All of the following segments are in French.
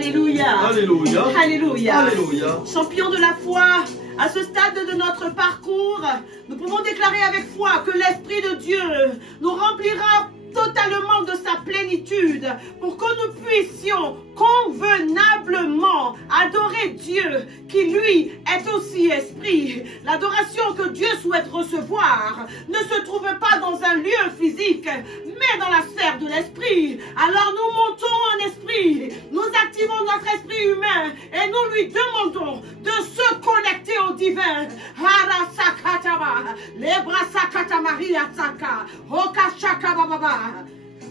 Alléluia. Alléluia. Alléluia. Alléluia. Champion de la foi, à ce stade de notre parcours, nous pouvons déclarer avec foi que l'Esprit de Dieu nous remplira totalement de sa plénitude pour que nous puissions convenablement adorer Dieu qui lui est aussi esprit. L'adoration que Dieu souhaite recevoir ne se trouve pas dans un lieu physique mais dans la sphère de l'esprit. Alors nous montons en esprit, nous activons notre esprit humain et nous lui demandons de se connecter au divin.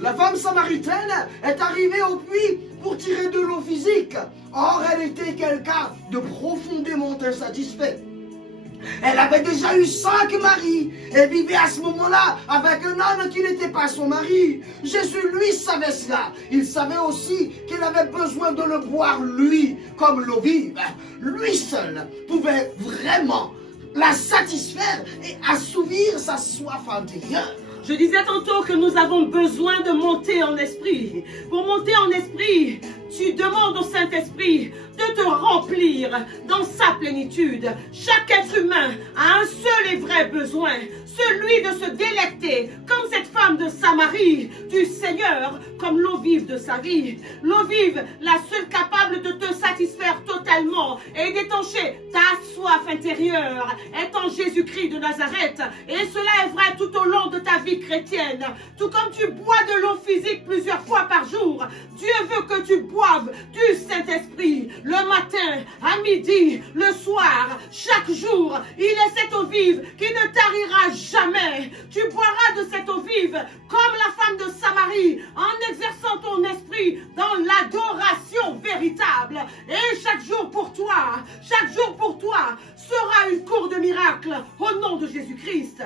La femme samaritaine est arrivée au puits pour tirer de l'eau physique. Or, elle était quelqu'un de profondément insatisfait. Elle avait déjà eu 5 maris et vivait à ce moment-là avec un homme qui n'était pas son mari. Jésus, lui, savait cela. Il savait aussi qu'il avait besoin de le boire, lui, comme l'eau vive. Lui seul pouvait vraiment la satisfaire et assouvir sa soif intérieure. Je disais tantôt que nous avons besoin de monter en esprit. Pour monter en esprit, tu demandes au Saint-Esprit de te remplir dans sa plénitude. Chaque être humain a un seul et vrai besoin, celui de se délecter, comme cette femme de Samarie, du Seigneur, comme l'eau vive de sa vie. L'eau vive, la seule capable de te satisfaire totalement et d'étancher ta soif intérieure, est en Jésus-Christ de Nazareth. Et cela est vrai tout au long de ta vie chrétienne. Tout comme tu bois de l'eau physique plusieurs fois par jour, Dieu veut que tu boives du Saint-Esprit le matin, à midi, le soir, chaque jour. Il est cette eau vive qui ne tarira jamais. Tu boiras de cette eau vive comme la femme de Samarie en exerçant ton esprit dans l'adoration véritable. Et chaque jour pour toi sera une cour de miracles au nom de Jésus-Christ.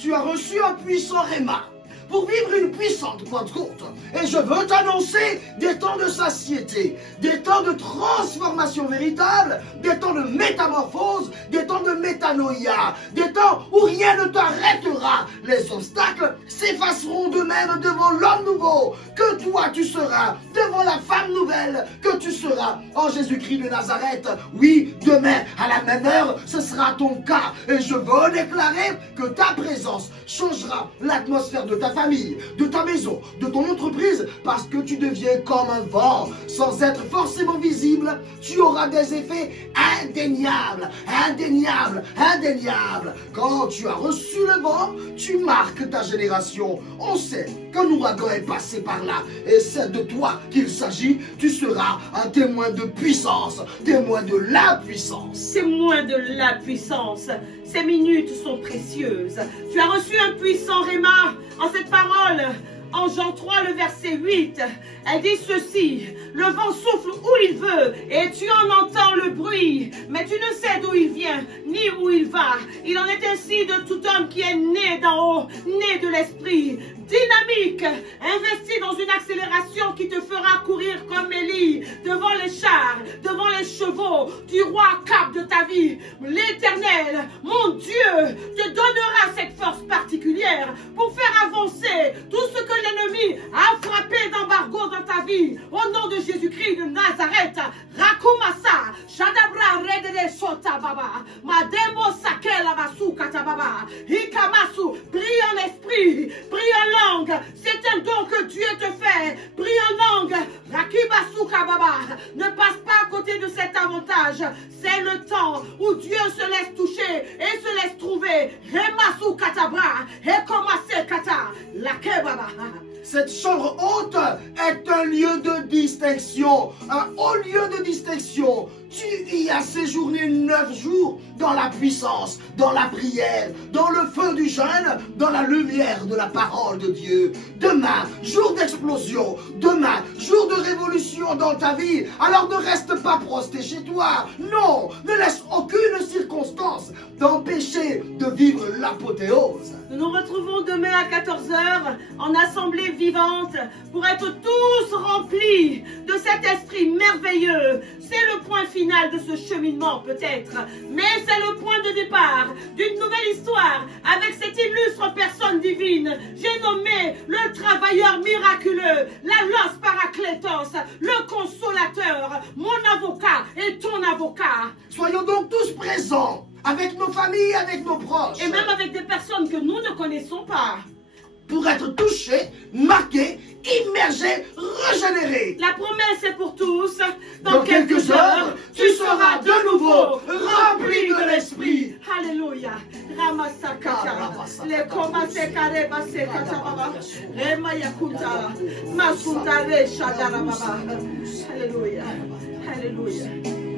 Tu as reçu un puissant réma pour vivre une puissante Pentecôte. Et je veux t'annoncer des temps de satiété, des temps de transformation véritable, des temps de métamorphose, des temps de métanoïa, des temps où rien ne t'arrêtera. Les obstacles s'effaceront d'eux-mêmes devant l'homme nouveau que toi tu seras, devant la femme nouvelle que tu seras en Jésus-Christ de Nazareth. Oui, demain à la même heure, ce sera ton cas. Et je veux déclarer que ta présence changera l'atmosphère de ta famille, de ta maison, de ton entreprise, parce que tu deviens comme un vent, sans être forcément visible. Tu auras des effets indéniables, indéniables, indéniables. Quand tu as reçu le vent, tu marques ta génération. On sait qu'un ouragan est passé par là, et c'est de toi qu'il s'agit. Tu seras un témoin de puissance, témoin de la puissance. Témoin de la puissance. Ces minutes sont précieuses. Tu as reçu un puissant réma en cette parole. En Jean 3, le verset 8, elle dit ceci: le vent souffle où il veut et tu en entends le bruit, mais tu ne sais d'où il vient ni où il va. Il en est ainsi de tout homme qui est né d'en haut, né de l'esprit, dynamique, investi dans une accélération qui te fera courir comme Élie devant les chars, devant les chevaux du roi cap de ta vie. L'Éternel, mon Dieu, te donnera cette force particulière pour faire avancer tout ce que l'ennemi a frappé d'embargo dans ta vie. Au nom de Jésus-Christ de Nazareth, Rakumasa, Shadabra Redele Sota Baba, Madembo Sakela Basu Katababa, Hikamasu, prie en esprit, prie en langue, c'est un don que Dieu te fait. Prie en langue, Rakibasu Kababa, ne passe pas à côté de cet avantage. C'est le temps où Dieu se laisse toucher et se laisse trouver. Remasu Katabra, Hekomase Kata, Lakebaba. Cette chambre haute est un lieu de distinction, un haut lieu de distinction. Tu y as séjourné 9 jours dans la puissance, dans la prière, dans le feu du jeûne, dans la lumière de la parole de Dieu. Demain, jour d'explosion, demain, jour de révolution dans ta vie. Alors ne reste pas prosté chez toi. Non, ne laisse aucune circonstance t'empêcher de vivre l'apothéose. Nous nous retrouvons demain à 14 h en assemblée vivante pour être tous remplis de cet esprit merveilleux. C'est le point final de ce cheminement peut-être, mais c'est le point de départ d'une nouvelle histoire avec cette illustre personne divine. J'ai nommé le travailleur miraculeux, la Los Paraclétos, le consolateur, mon avocat et ton avocat. Soyons donc tous présents, avec nos familles, avec nos proches. Et même avec des personnes que nous ne connaissons pas. Pour être touchés, marqués, immergés, régénérés. La promesse est pour tous. Dans quelques heures, tu seras de nouveau rempli de l'Esprit. Alléluia. Ramasakata. Le komasekare basekata baba. Rema yakuta. Masutare shadara baba. Alléluia. Alléluia.